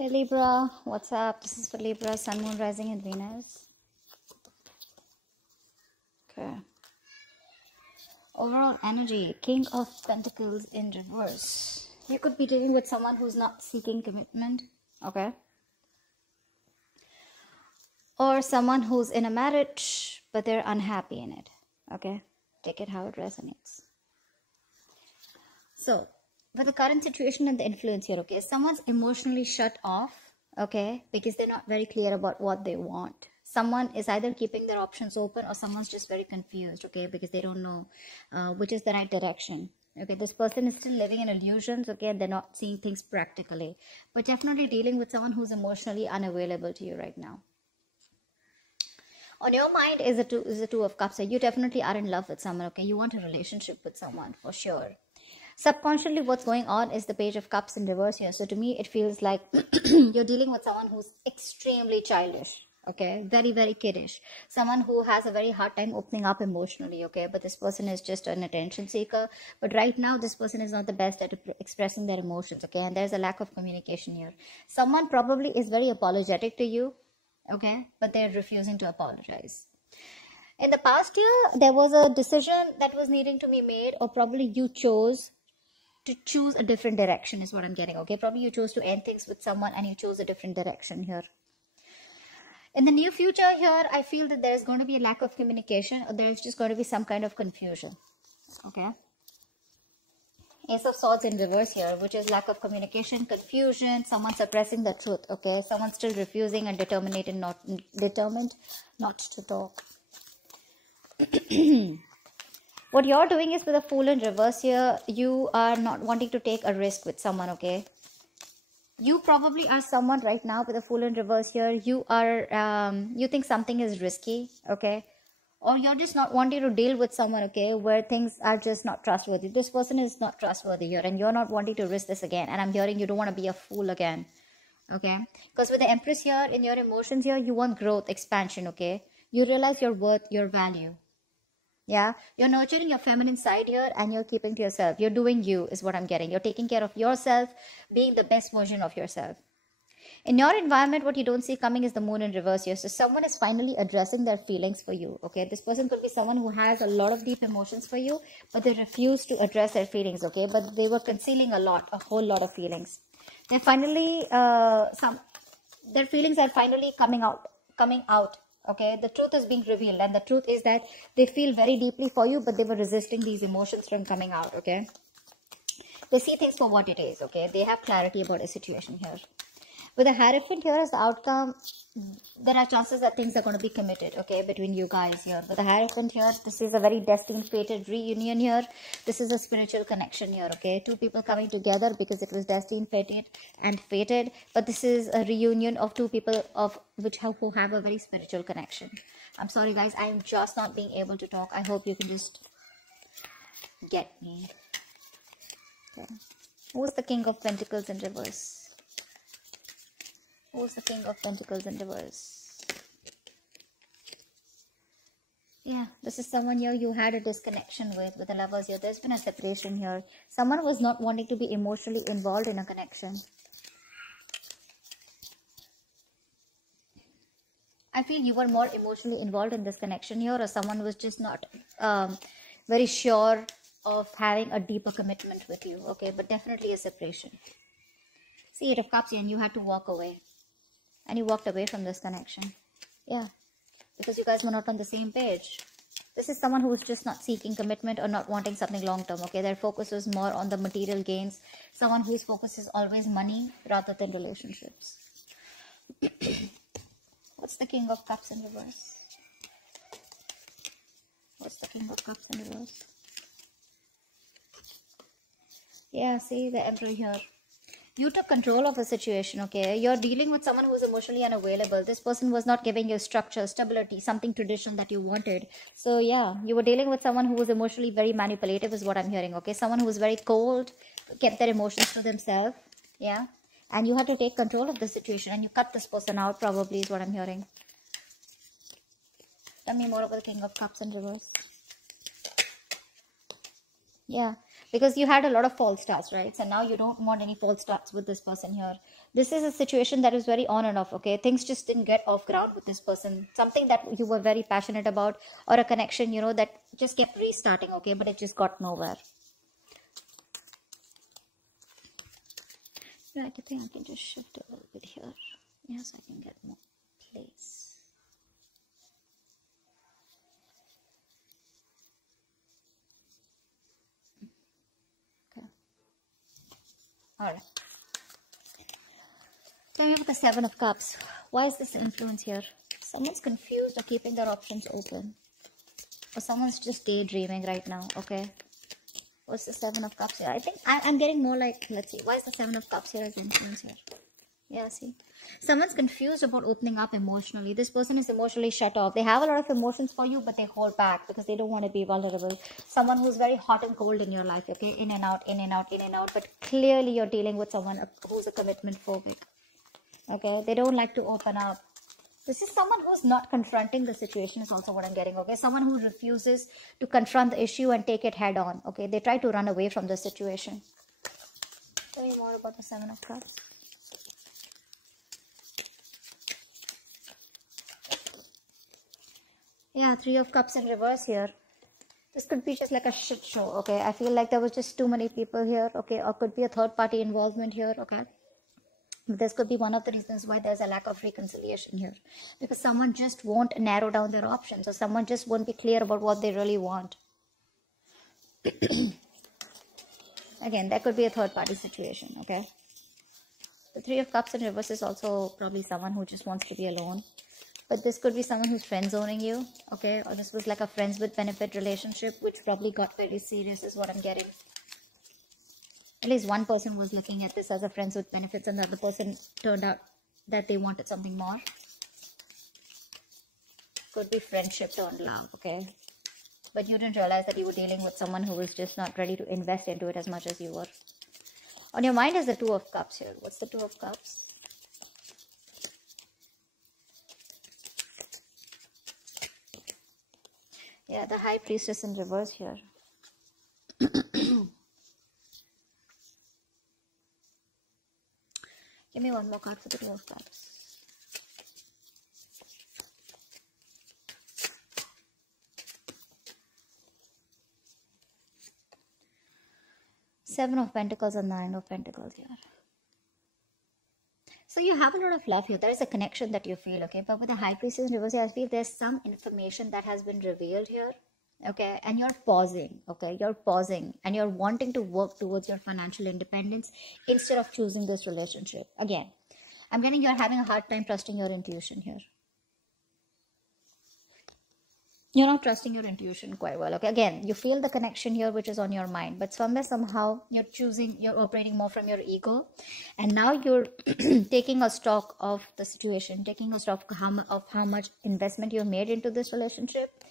Hey Libra, what's up? This is for Libra, Sun, Moon, Rising, and Venus. Okay. Overall energy, King of Pentacles in reverse. You could be dealing with someone who's not seeking commitment, okay? Or someone who's in a marriage, but they're unhappy in it, okay? Take it how it resonates. So, with the current situation and the influence here, okay, someone's emotionally shut off, okay, because they're not very clear about what they want. Someone is either keeping their options open or someone's just very confused, okay, because they don't know which is the right direction. Okay, this person is still living in illusions, okay, and they're not seeing things practically. But definitely dealing with someone who's emotionally unavailable to you right now. On your mind is the two of cups. So you definitely are in love with someone, okay? You want a relationship with someone for sure. Subconsciously, what's going on is the Page of Cups in reverse here. So to me, it feels like you're dealing with someone who's extremely childish, okay? Very, very kiddish. Someone who has a very hard time opening up emotionally, okay? But this person is just an attention seeker. But right now, this person is not the best at expressing their emotions, okay? And there's a lack of communication here. Someone probably is very apologetic to you, okay? But they're refusing to apologize. In the past year, there was a decision that was needing to be made, or probably you chose to choose a different direction is what I'm getting, okay? Probably you chose to end things with someone and you chose a different direction here. In the near future here, I feel that there's going to be a lack of communication, or there's just going to be some kind of confusion, okay? Ace of Swords in reverse here, which is lack of communication, confusion, someone suppressing the truth, okay? Someone still refusing and determined not to talk. What you're doing is with a Fool in reverse here, you are not wanting to take a risk with someone, okay? You probably are someone right now with a Fool in reverse here. You are, you think something is risky, okay? Or you're just not wanting to deal with someone, okay, where things are just not trustworthy. This person is not trustworthy here, and you're not wanting to risk this again. And I'm hearing you don't want to be a fool again, okay? Because with the Empress here, in your emotions here, you want growth, expansion, okay? You realize your worth, your value. Yeah, you're nurturing your feminine side here and you're keeping to yourself. You're doing you is what I'm getting. You're taking care of yourself, being the best version of yourself. In your environment, what you don't see coming is the Moon in reverse here. So someone is finally addressing their feelings for you, okay? This person could be someone who has a lot of deep emotions for you, but they refuse to address their feelings, okay? But they were concealing a whole lot of feelings. They're finally, their feelings are finally coming out. Okay, the truth is being revealed, and the truth is that they feel very deeply for you, but they were resisting these emotions from coming out, okay? They see things for what it is, okay? They have clarity about a situation here. With the Hierophant here as the outcome, there are chances that things are going to be committed, okay, between you guys here. With the Hierophant here, this is a very destined, fated reunion here. This is a spiritual connection here, okay? Two people coming together because it was destined, fated. But this is a reunion of two people who have a very spiritual connection. I'm sorry, guys. I'm just not being able to talk. I hope you can just get me. Okay. Who's the King of Pentacles in reverse? Who's the King of Pentacles in reverse? Yeah, this is someone here you had a disconnection with the Lovers here. There's been a separation here. Someone was not wanting to be emotionally involved in a connection. I feel you were more emotionally involved in this connection here, or someone was just not very sure of having a deeper commitment with you, okay? But definitely a separation. See, Eight of Cups here, and you had to walk away. And you walked away from this connection. Yeah. Because you guys were not on the same page. This is someone who is just not seeking commitment or not wanting something long-term. Okay. Their focus is more on the material gains. Someone whose focus is always money rather than relationships. What's the King of Cups in reverse? What's the King of Cups in reverse? Yeah. See the Emperor here. You took control of a situation, okay? You're dealing with someone who is emotionally unavailable. This person was not giving you structure, stability, something traditional that you wanted. So, yeah, you were dealing with someone who was emotionally very manipulative is what I'm hearing, okay? Someone who was very cold, kept their emotions to themselves, yeah? And you had to take control of the situation and you cut this person out probably is what I'm hearing. Tell me more about the King of Cups in reverse. Yeah. because you had a lot of false starts, right? So now you don't want any false starts with this person here. This is a situation that is very on and off, okay? Things just didn't get off ground with this person. Something that you were very passionate about, or a connection, you know, that just kept restarting, okay? But it just got nowhere. Right, I think I can just shift a little bit here. Yes, I can get more place. Alright. Then we have the Seven of Cups. Why is this influence here? Someone's confused or keeping their options open. Or someone's just daydreaming right now, okay? What's the Seven of Cups here? I think I'm getting more like, let's see. Why is the Seven of Cups here as influence here? Yeah, see. Someone's confused about opening up emotionally. This person is emotionally shut off. They have a lot of emotions for you, but they hold back because they don't want to be vulnerable. Someone who's very hot and cold in your life, okay? In and out, in and out, in and out. But clearly you're dealing with someone who's a commitment phobic, okay? They don't like to open up. This is someone who's not confronting the situation is also what I'm getting, okay? Someone who refuses to confront the issue and take it head on, okay? They try to run away from the situation. Tell me more about the Seven of Cups. Yeah, Three of Cups in reverse here. This could be just like a shit show, okay? I feel like there was just too many people here, okay? Or could be a third party involvement here, okay? This could be one of the reasons why there's a lack of reconciliation here. Because someone just won't narrow down their options, or someone just won't be clear about what they really want. Again, that could be a third party situation, okay? The Three of Cups in reverse is also probably someone who just wants to be alone. But this could be someone who's friend zoning you, okay? Or this was like a friends with benefit relationship, which probably got very serious is what I'm getting. At least one person was looking at this as a friends with benefits, and the other person turned out that they wanted something more. Could be friendship turned love, okay? But you didn't realize that you were dealing with someone who was just not ready to invest into it as much as you were. On your mind is the Two of Cups here. What's the Two of Cups? Yeah, the High Priestess in reverse here. Give me one more card for the Two of Cups. Seven of Pentacles and Nine of Pentacles here. So you have a lot of love here. There is a connection that you feel, okay? But with the High Priestess in reverse, I feel there's some information that has been revealed here, okay? And you're pausing, okay? You're pausing and you're wanting to work towards your financial independence instead of choosing this relationship. Again, I'm getting you're having a hard time trusting your intuition here. You're not trusting your intuition quite well, okay? Again, you feel the connection here, which is on your mind, but somewhere, somehow, you're operating more from your ego, and now you're taking a stock of the situation, taking a stock of how much investment you've made into this relationship,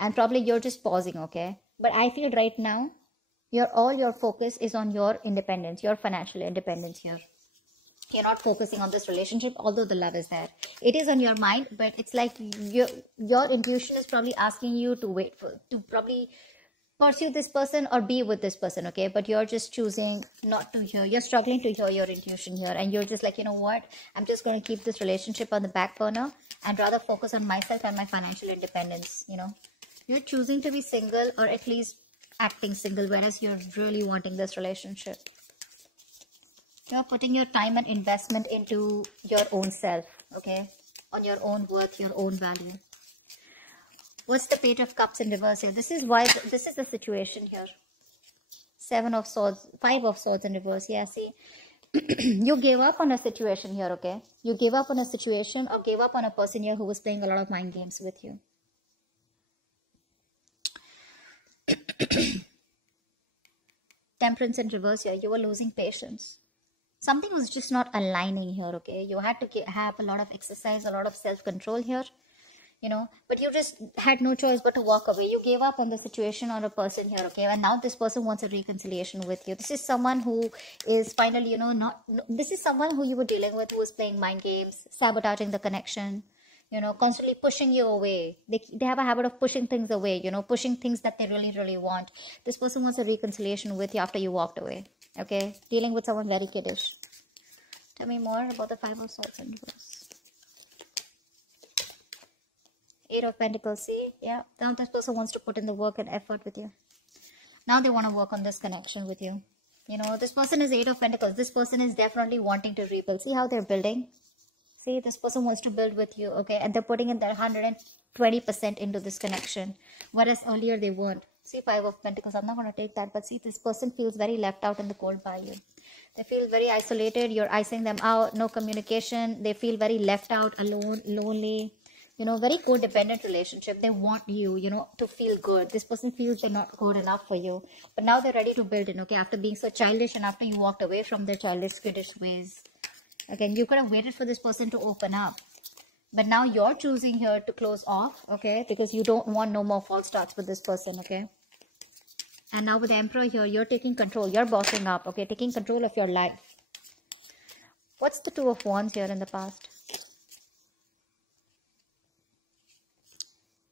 and probably you're just pausing, okay? But I feel right now, all your focus is on your independence, your financial independence here. You're not focusing on this relationship, although the love is there. It is on your mind, but it's like your intuition is probably asking you to probably pursue this person or be with this person, okay? But you're just choosing not to hear. You're struggling to hear your intuition here, and you're just like, you know what? I'm just going to keep this relationship on the back burner and rather focus on myself and my financial independence, you know? You're choosing to be single, or at least acting single, whereas you're really wanting this relationship. You're putting your time and investment into your own self, okay? On your own worth, your own value. What's the Page of Cups in reverse here? This is the situation here. Seven of Swords, Five of Swords in reverse. Yeah, see? You gave up on a situation here, okay? You gave up on a situation or gave up on a person here who was playing a lot of mind games with you. Temperance in reverse here. You were losing patience. Something was just not aligning here, okay? You had to have a lot of exercise, a lot of self-control here, you know, but you just had no choice but to walk away. You gave up on the situation or a person here, okay? And now this person wants a reconciliation with you. This is someone who is finally, you know, this is someone who you were dealing with who was playing mind games, sabotaging the connection, you know, constantly pushing you away. They have a habit of pushing things away, you know, pushing things that they really, really want. This person wants a reconciliation with you after you walked away, okay? Dealing with someone very kiddish. Tell me more about the Five of Swords in reverse. Eight of Pentacles, see? Yeah, now this person wants to put in the work and effort with you. Now they want to work on this connection with you. You know, this person is Eight of Pentacles. This person is definitely wanting to rebuild. See how they're building? See, this person wants to build with you, okay? And they're putting in their 120% into this connection. Whereas earlier they weren't. See, Five of Pentacles. I'm not going to take that. But see, this person feels very left out in the cold by you. They feel very isolated. You're icing them out. No communication. They feel very left out, alone, lonely. You know, very codependent relationship. They want you, you know, to feel good. This person feels they're not good enough for you. But now they're ready to build in, okay? After being so childish and after you walked away from their childish, kiddish ways. Again, you could have waited for this person to open up. But now you're choosing here to close off, okay? Because you don't want no more false starts with this person, okay? And now with the Emperor here, you're taking control. You're bossing up, okay? Taking control of your life. What's the Two of Wands here in the past?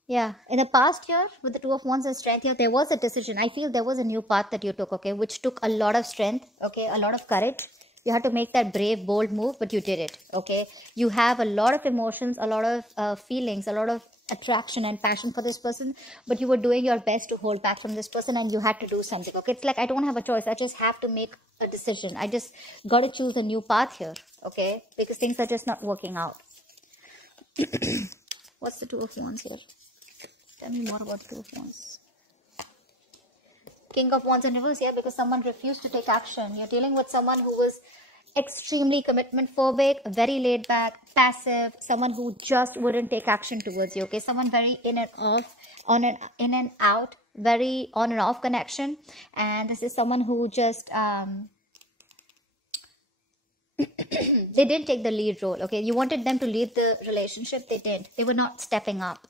Yeah, in the past here, with the Two of Wands and Strength here, there was a decision. I feel there was a new path that you took, okay, which took a lot of strength, okay, a lot of courage. You had to make that brave, bold move, but you did it, okay. You have a lot of emotions, a lot of feelings, a lot of attraction and passion for this person, but you were doing your best to hold back from this person and you had to do something, okay. It's like, I don't have a choice. I just have to make a decision. I just got to choose a new path here, okay, because things are just not working out. What's the Two of Wands here? Tell me more about the Two of Wands. King of Wands in reverse, yeah, because someone refused to take action. You're dealing with someone who was extremely commitment phobic, very laid back, passive, someone who just wouldn't take action towards you, okay? Someone very in and off, in and out, very on and off connection. And this is someone who just, they didn't take the lead role, okay? You wanted them to lead the relationship, they didn't. They were not stepping up.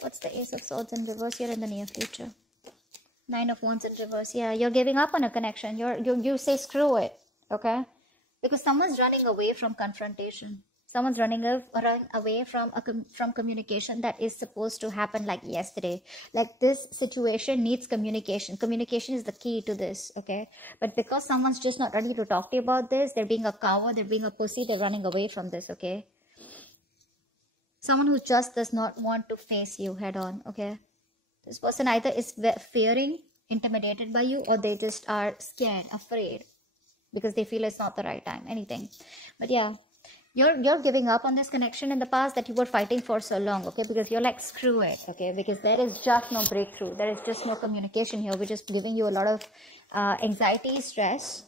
What's the Ace of Swords in reverse here in the near future? Nine of Wands in reverse. Yeah, you're giving up on a connection. You say screw it, okay? Because someone's running away from confrontation. Someone's running away from communication that is supposed to happen like yesterday. Like, this situation needs communication. Communication is the key to this, okay? But because someone's just not ready to talk to you about this, they're being a coward, they're being a pussy, they're running away from this, okay? Someone who just does not want to face you head on, okay? This person either is fearing, intimidated by you, or they just are scared, afraid, because they feel it's not the right time, anything. But yeah, you're giving up on this connection in the past that you were fighting for so long, okay? Because you're like, screw it, okay? Because there is just no breakthrough. There is just no communication here. We're just giving you a lot of anxiety, stress.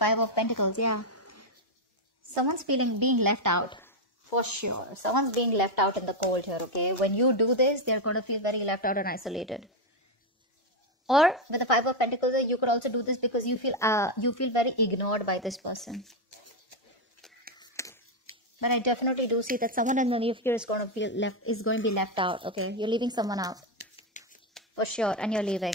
Five of Pentacles, yeah. Someone's being left out. For sure. Someone's being left out in the cold here, okay? When you do this, they're going to feel very left out and isolated. Or with the Five of Pentacles, you could also do this because you feel very ignored by this person. But I definitely do see that someone in the near future is going to be left out, okay? You're leaving someone out. For sure. And you're leaving.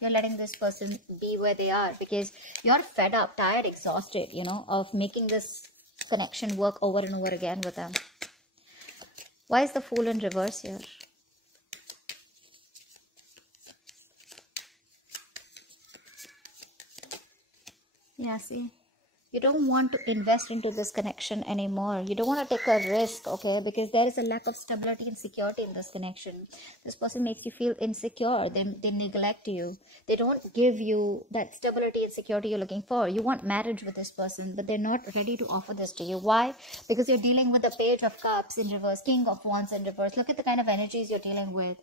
You're letting this person be where they are because you're fed up, tired, exhausted, you know, of making this connection work over and over again with them. Why is the Fool in reverse here? Yeah, see, you don't want to invest into this connection anymore. You don't want to take a risk, okay? Because there is a lack of stability and security in this connection. This person makes you feel insecure. They neglect you. They don't give you that stability and security you're looking for. You want marriage with this person, but they're not ready to offer this to you. Why? Because you're dealing with the Page of Cups in reverse, King of Wands in reverse. Look at the kind of energies you're dealing with.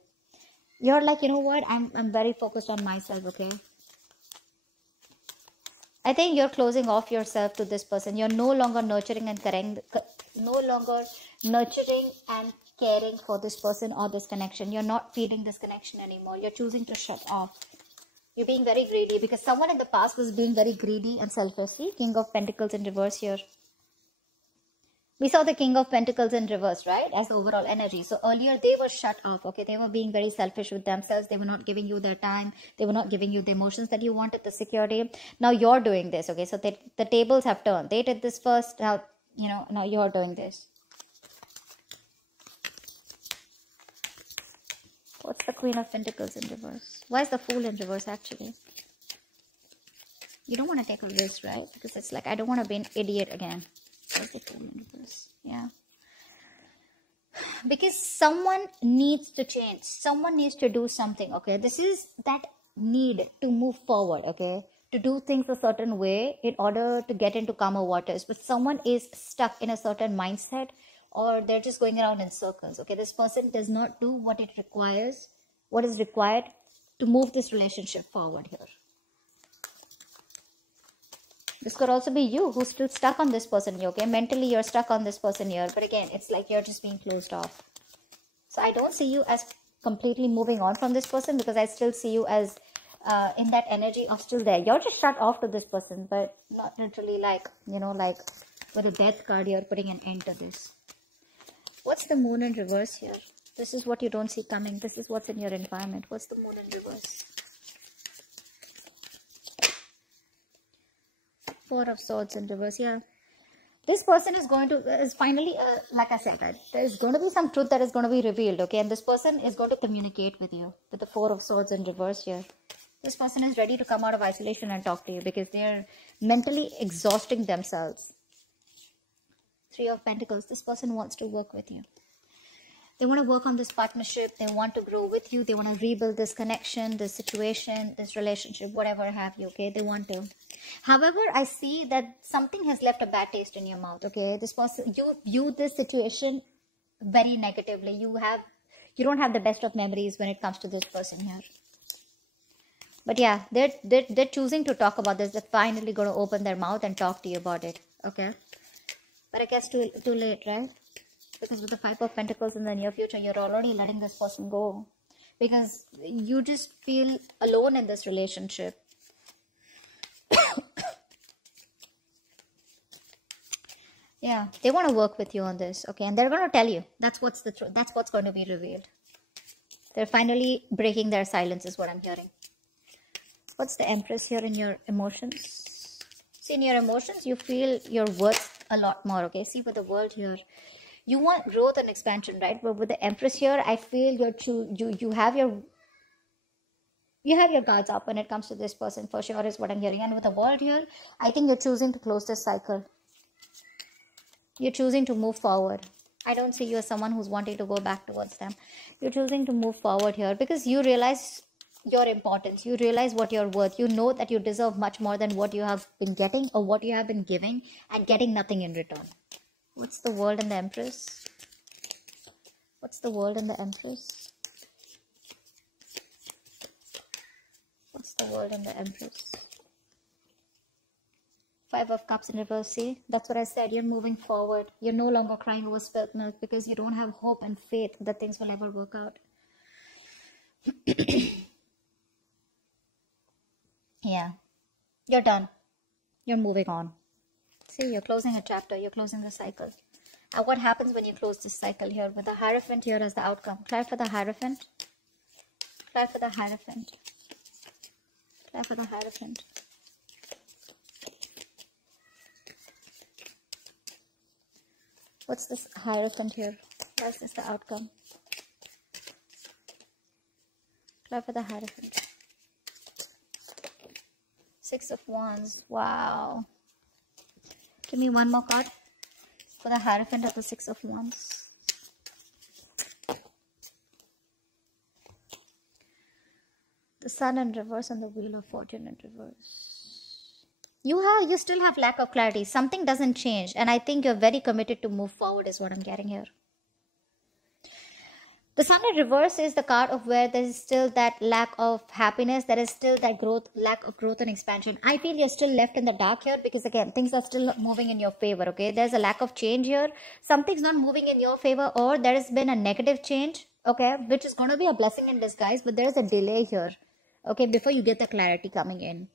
You're like, you know what? I'm very focused on myself, okay? I think you're closing off yourself to this person. You're no longer nurturing and caring, caring for this person or this connection. You're not feeding this connection anymore. You're choosing to shut off. You're being very greedy because someone in the past was being very greedy and selfish. See, King of Pentacles in reverse here. We saw the King of Pentacles in reverse, right? As the overall energy. So earlier they were shut off, okay? They were being very selfish with themselves. They were not giving you their time. They were not giving you the emotions that you wanted, the security. Now you're doing this, okay? So the tables have turned. They did this first. Now, you know, now you're doing this. What's the Queen of Pentacles in reverse? Why is the Fool in reverse, actually? You don't want to take a risk, right? Because it's like, I don't want to be an idiot again. What's the Fool in reverse? Yeah. Because someone needs to change. Someone needs to do something, okay? This is that need to move forward, okay? To do things a certain way in order to get into calmer waters. But someone is stuck in a certain mindset, or they're just going around in circles, okay? This person does not do what it requires, what is required to move this relationship forward here. This could also be you who's still stuck on this person here, okay? Mentally, you're stuck on this person here. But again, it's like you're just being closed off. So I don't see you as completely moving on from this person, because I still see you as in that energy of still there. You're just shut off to this person, but not literally like, you know, like with a death card, you're putting an end to this. What's the Moon in reverse here? This is what you don't see coming. This is what's in your environment. What's the Moon in reverse? Four of Swords in reverse. Yeah, this person is going to finally like I said, right, there's going to be some truth that is going to be revealed, okay? And this person is going to communicate with you with the Four of Swords in reverse here. This person is ready to come out of isolation and talk to you, because they're mentally exhausting themselves. Three of Pentacles. This person wants to work with you. They want to work on this partnership. They want to grow with you. They want to rebuild this connection, this situation, this relationship, whatever have you, okay? They want to. However, I see that something has left a bad taste in your mouth, okay? This person, you view this situation very negatively. You don't have the best of memories when it comes to this person here. But yeah, they're choosing to talk about this. They're finally going to open their mouth and talk to you about it, okay? But I guess too late, right? Because with the Five of Pentacles in the near future, you're already letting this person go. Because you just feel alone in this relationship. Yeah, they want to work with you on this, okay? And they're going to tell you. That's what's the truth. That's what's going to be revealed. They're finally breaking their silence is what I'm hearing. What's the Empress here in your emotions? See, in your emotions, you feel your worth a lot more, okay? See, with the World here, you want growth and expansion, right? But with the Empress here, I feel you have your guards up when it comes to this person, for sure, is what I'm hearing. And with the World here, I think you're choosing to close this cycle. You're choosing to move forward. I don't see you as someone who's wanting to go back towards them. You're choosing to move forward here because you realize your importance. You realize what you're worth. You know that you deserve much more than what you have been getting or what you have been giving and getting nothing in return. What's the World and the Empress? What's the World and the Empress? What's the World and the Empress? Five of Cups in reverse. See, that's what I said. You're moving forward. You're no longer crying over spilt milk because you don't have hope and faith that things will ever work out. Yeah, you're done. You're moving on. See, you're closing a chapter. You're closing the cycle. And what happens when you close this cycle here with the Hierophant here as the outcome? Try for the Hierophant. Try for the Hierophant. Try for the Hierophant. What's this Hierophant here? Why is this the outcome? Try for the Hierophant. Six of Wands. Wow. Give me one more card for the Hierophant of the Six of Wands. The Sun in reverse and the Wheel of Fortune in reverse. You still have lack of clarity. Something doesn't change. And I think you're very committed to move forward is what I'm getting here. The Sun in reverse is the card of where there is still that lack of happiness. There is still that lack of growth and expansion. I feel you're still left in the dark here because, again, things are still not moving in your favor, okay? There's a lack of change here. Something's not moving in your favor, or there has been a negative change, okay? Which is going to be a blessing in disguise, but there's a delay here, okay? Before you get the clarity coming in.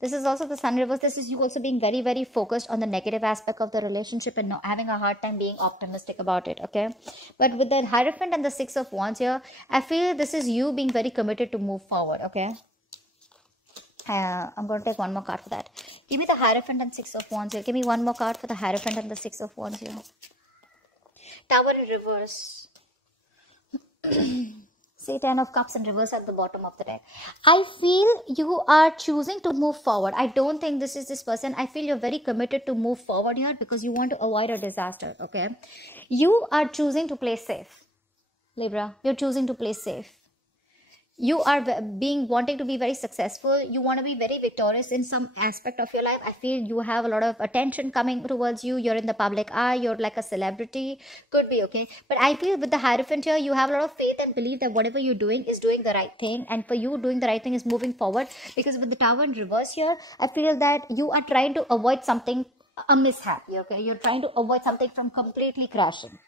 This is also the sun reverse. This is you also being very, very focused on the negative aspect of the relationship and not having a hard time being optimistic about it, okay? But with the Hierophant and the Six of Wands here, I feel this is you being very committed to move forward, okay? I'm going to take one more card for that. Give me the Hierophant and Six of Wands here. Give me one more card for the Hierophant and the Six of Wands here. Tower in reverse. Say 10 of Cups in reverse at the bottom of the deck. I feel you are choosing to move forward. I don't think this is this person. I feel you're very committed to move forward here because you want to avoid a disaster, okay? You are choosing to play safe, Libra. You're choosing to play safe. You are wanting to be very successful. You want to be very victorious in some aspect of your life. I feel you have a lot of attention coming towards you. You're in the public eye. You're like a celebrity. Could be, okay? But I feel with the Hierophant here, you have a lot of faith and belief that whatever you're doing is doing the right thing. And for you, doing the right thing is moving forward. Because with the Tower in reverse here, I feel that you are trying to avoid something, a mishap, okay? You're trying to avoid something from completely crashing.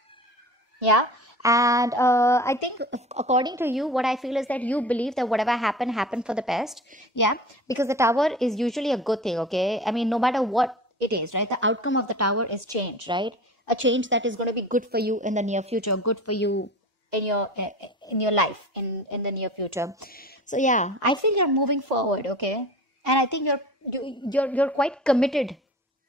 Yeah. And I think according to you, what I feel is that you believe that whatever happened for the best. Yeah. Because the Tower is usually a good thing, okay? I mean, no matter what it is, right? The outcome of the Tower is change, right? A change that is going to be good for you in the near future, good for you in your life in the near future. So yeah, I feel you're moving forward, okay? And I think you're quite committed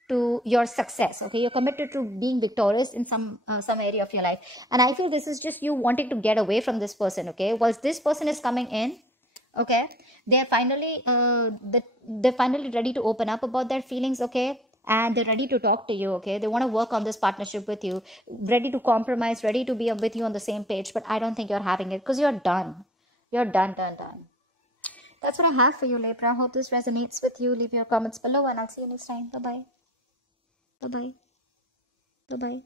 to your success, okay? You're committed to being victorious in some area of your life. And I feel this is just you wanting to get away from this person, okay? Once this person is coming in, okay, they're finally they're finally ready to open up about their feelings, okay? And they're ready to talk to you, okay? They want to work on this partnership with you, ready to compromise, ready to be with you on the same page. But I don't think you're having it because you're done. You're done. That's what I have for you, Libra. I hope this resonates with you. Leave your comments below and I'll see you next time. Bye-bye. Bye-bye. Bye-bye.